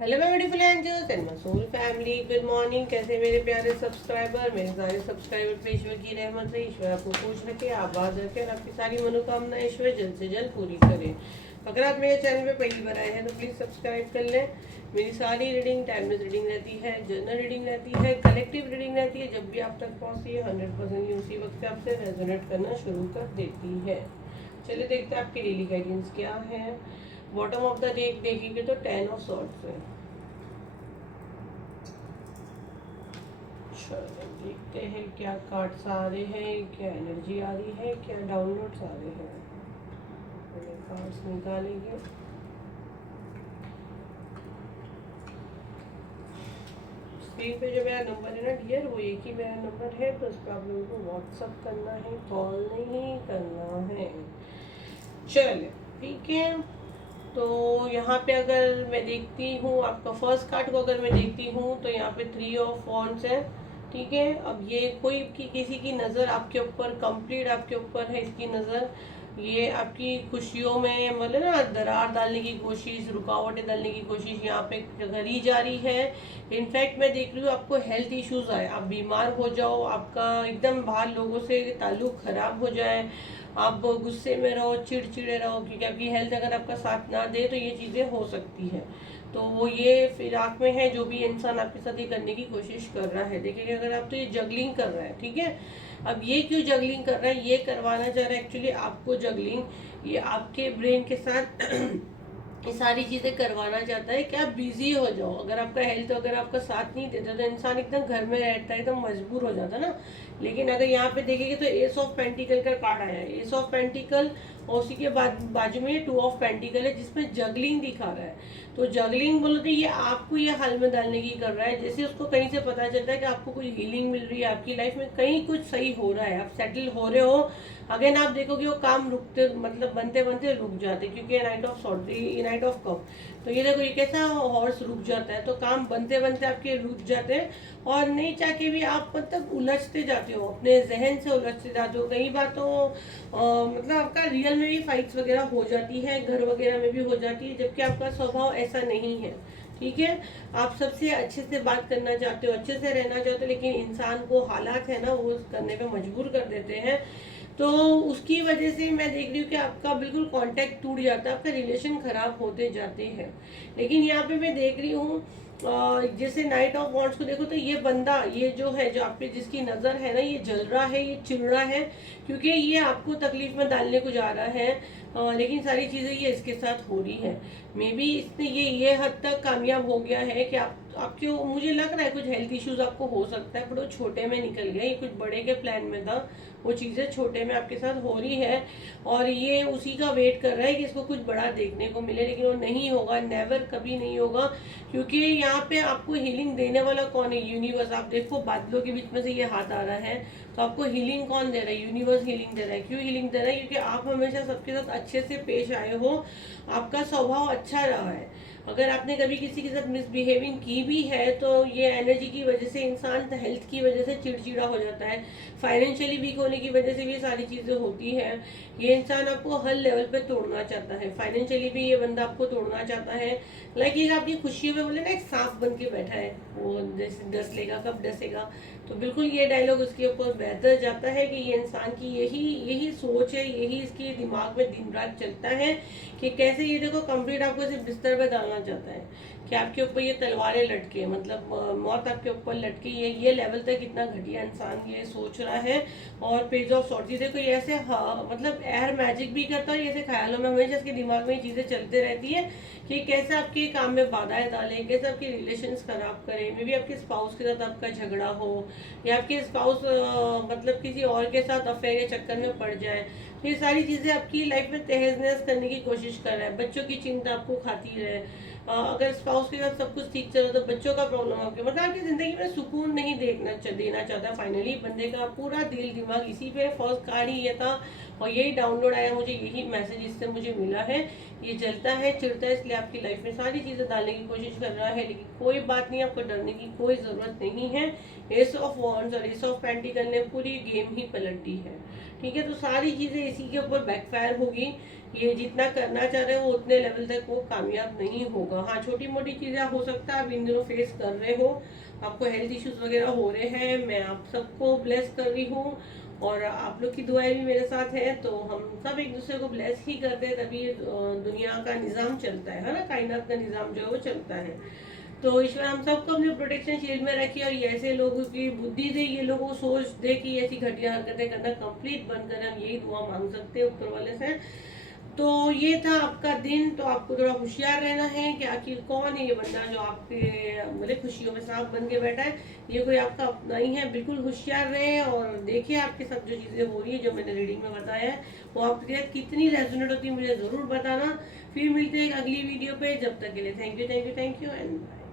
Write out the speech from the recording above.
Hello my beautiful angels and my soul family, good morning. कैसे मेरे प्यारे subscriber, मेरे सारे सब्सक्राइबर पे ईश्वर की रहमत से ईश्वर आपको खुश रखे, आबाद रखे और आपकी सारी मनोकामना ईश्वर जल्द से जल्द पूरी करे। अगर आप मेरे चैनल पे पहली बार आए हैं तो प्लीज़ सब्सक्राइब कर लें। मेरी सारी रीडिंग टाइमलेस रीडिंग रहती है, जर्नल रीडिंग रहती है, कलेक्टिव रीडिंग रहती है। जब भी आप तक पहुँचती है 100% ये उसी वक्त से आपसे रेजोनेट करना शुरू कर देती है। चलिए देखते हैं आपकी डेली गाइडेंस क्या है। बॉटम ऑफ द डेक देखेंगे तो 10 ऑफ सॉर्ड्स है। चलो देखते हैं क्या कार्ड्स आ रहे हैं, क्या एनर्जी आ रही है, क्या डाउनलोड्स आ रहे हैं। कार्ड्स निकालेंगे। स्क्रीन पे जो मेरा नंबर है ना डियर, वो एक ही मेरा नंबर है, तो उस पर आप लोगों को व्हाट्सअप करना है, कॉल नहीं करना है। चलिए ठीक है। तो यहाँ पे अगर मैं देखती हूँ आपका फर्स्ट कार्ड को, अगर मैं देखती हूँ तो यहाँ पे 3 ऑफ वॉन्ड्स है। ठीक है, अब ये कोई की किसी की नज़र आपके ऊपर, कंप्लीट आपके ऊपर है इसकी नज़र। ये आपकी खुशियों में मतलब ना दरार डालने की कोशिश, रुकावटें डालने की कोशिश यहाँ पे करी जा रही है। इनफैक्ट मैं देख रही हूँ आपको हेल्थ इश्यूज आए, आप बीमार हो जाओ, आपका एकदम बाहर लोगों से ताल्लुक खराब हो जाए, आप गुस्से में रहो, चिड़चिड़े रहो, क्योंकि आपकी हेल्थ अगर आपका साथ ना दे तो ये चीज़ें हो सकती हैं। तो वो ये फिराक में है, जो भी इंसान आपके साथ ये करने की कोशिश कर रहा है। देखिए अगर आप तो ये जगलिंग कर रहा है, ठीक है। अब ये क्यों जगलिंग कर रहा है, ये करवाना चाह रहा है एक्चुअली आपको जगलिंग, ये आपके ब्रेन के साथ ये सारी चीज़ें करवाना चाहता है कि आप बिजी हो जाओ। अगर आपका हेल्थ अगर आपका साथ नहीं देता तो इंसान एकदम घर में रहता है, एकदम मजबूर हो जाता है ना। लेकिन अगर यहाँ पे देखेंगे तो एस ऑफ पेंटिकल का कार्ड आया है, एस ऑफ पेंटिकल, और उसी के बाद बाजू में 2 ऑफ पेंटिकल है जिसमें जगलिंग दिखा रहा है। तो जगलिंग बोलो तो ये आपको ये हाल में डालने की कर रहा है, जैसे उसको कहीं से पता चलता है कि आपको कुछ हीलिंग मिल रही है, आपकी लाइफ में कहीं कुछ सही हो रहा है, आप सेटल हो रहे हो। अगेन आप देखोगे वो काम रुकते मतलब बनते बनते रुक जाते, क्योंकि night of sword, night of cup. तो ये देखो ये कैसा हॉर्स रुक जाता है, तो काम बनते बनते आपके रुक जाते हैं। और नहीं चाह के भी आप मतलब उलझते जाते हो, अपने जहन से उलझते जाते हो। कई बार तो मतलब आपका रियल में भी फाइट्स वगैरह हो जाती है, घर वगैरह में भी हो जाती है, जबकि आपका स्वभाव ऐसा नहीं है। ठीक है, आप सबसे अच्छे से बात करना चाहते हो, अच्छे से रहना चाहते हो, लेकिन इंसान को हालात है ना वो करने पे मजबूर कर देते हैं। तो उसकी वजह से मैं देख रही हूँ कि आपका बिल्कुल कांटेक्ट टूट जाता है, आपका रिलेशन खराब होते जाते हैं। लेकिन यहाँ पे मैं देख रही हूँ जैसे नाइट ऑफ वॉन्ड्स को देखो तो ये बंदा, ये जो है, जो आप पे जिसकी नज़र है ना, ये जल रहा है, ये चिढ़ रहा है, क्योंकि ये आपको तकलीफ में डालने को जा रहा है। लेकिन सारी चीज़ें ये इसके साथ हो रही है। मे बी इसने ये हद तक कामयाब हो गया है कि आपके, मुझे लग रहा है कुछ हेल्थ इश्यूज आपको हो सकता है, पर वो छोटे में निकल गया, ये कुछ बड़े के प्लान में था, वो चीज़ें छोटे में आपके साथ हो रही है। और ये उसी का वेट कर रहा है कि इसको कुछ बड़ा देखने को मिले, लेकिन वो नहीं होगा, नेवर कभी नहीं होगा। क्योंकि यहाँ पे आपको हीलिंग देने वाला कौन है, यूनिवर्स। आप देखो बादलों के बीच में से ये हाथ आ रहा है, तो आपको हीलिंग कौन दे रहा है, यूनिवर्स हीलिंग दे रहा है। क्यों हीलिंग दे रहा है, क्योंकि आप हमेशा सबके साथ अच्छे से पेश आए हो, आपका स्वभाव अच्छा रहा है। अगर आपने कभी किसी के साथ मिसबिहेविंग की भी है तो ये एनर्जी की वजह से इंसान हेल्थ की वजह से चिड़चिड़ा हो जाता है, फाइनेंशियली वीक होने की वजह से भी ये सारी चीज़ें होती हैं। ये इंसान आपको हर लेवल पे तोड़ना चाहता है, फाइनेंशियली भी ये बंदा आपको तोड़ना चाहता है। लाइक ये आपकी खुशियों में बोले ना एक सांप बन के बैठा है, वो जैसे डस लेगा कब डसेगा। तो बिल्कुल ये डायलॉग उसके ऊपर बेहतर जाता है कि ये इंसान की यही यही सोच है, यही इसके दिमाग में दिन रात चलता है कि कैसे ये देखो कंप्लीट आपको इसे बिस्तर पे डालना चाहता है कि आपके ऊपर ये तलवारें लटके, मतलब मौत आपके ऊपर लटकी। ये लेवल तक इतना घटिया इंसान ये सोच रहा है। और पेज ऑफ सॉर्ड्स देखो ये ऐसे, हाँ मतलब एयर मैजिक भी करता है, ऐसे ख्यालों में हमेशा इसके दिमाग में ये चीज़ें चलते रहती है कि कैसे आपके काम में बाधाएं डाले, कैसे आपके रिलेशंस खराब करे। मे भी आपके स्पाउस के साथ आपका झगड़ा हो, या आपके स्पाउस मतलब किसी और के साथ अफेयर या चक्कर में पड़ जाए। तो ये सारी चीज़ें आपकी लाइफ में तहस नहस करने की कोशिश कर रहा है। बच्चों की चिंता आपको खाती रहे, अगर स्पाउस के साथ सब कुछ ठीक चल रहा तो बच्चों का प्रॉब्लम आपके, मतलब आपकी जिंदगी में सुकून नहीं देना चाहता। फाइनली बंदे का पूरा दिल दिमाग इसी पे, फर्स्ट कार्ड ही ये था और यही डाउनलोड आया मुझे, यही मैसेज इससे मुझे मिला है। ये जलता है, चिढ़ता है, इसलिए आपकी लाइफ में सारी चीज़ें डालने की कोशिश कर रहा है। लेकिन कोई बात नहीं, आपको डरने की कोई ज़रूरत नहीं है। एस ऑफ वॉन्ड्स और एस ऑफ पेंटिकल ने पूरी गेम ही पलट दी है। ठीक है, तो सारी चीज़ें इसी के ऊपर बैकफायर होगी। ये जितना करना चाह रहे हो उतने लेवल तक वो कामयाब नहीं होगा। हाँ, छोटी मोटी चीज़ें हो सकता है आप इन दिनों फेस कर रहे हो, आपको हेल्थ इश्यूज वगैरह हो रहे हैं, मैं आप सबको ब्लेस कर रही हूँ और आप लोग की दुआएं भी मेरे साथ है, तो हम सब एक दूसरे को ब्लेस ही करते हैं, तभी दुनिया का निज़ाम चलता है ना, कायनात का निज़ाम जो है वो चलता है। तो ईश्वर हम सबको अपने प्रोटेक्शन शील्ड में रखे और ये ऐसे लोगों की बुद्धि दे, ये लोगों को सोच दे कि ऐसी घटिया हरकतें करना कंप्लीट बंद करें। हम यही दुआ मांग सकते हैं ऊपर वाले से। तो ये था आपका दिन, तो आपको थोड़ा होशियार रहना है कि आखिर कौन है ये बंदा जो आपके मतलब खुशियों में सांप बन के बैठा है, ये कोई आपका अपना ही है। बिल्कुल होशियार रहे और देखिए आपके साथ जो चीज़ें हो रही है जो मैंने रीडिंग में बताया है वो आपके साथ कितनी रेजोनेट होती है मुझे ज़रूर बताना। फिर मिलते हैं एक अगली वीडियो पे, जब तक के लिए थैंक यू एंड बाय।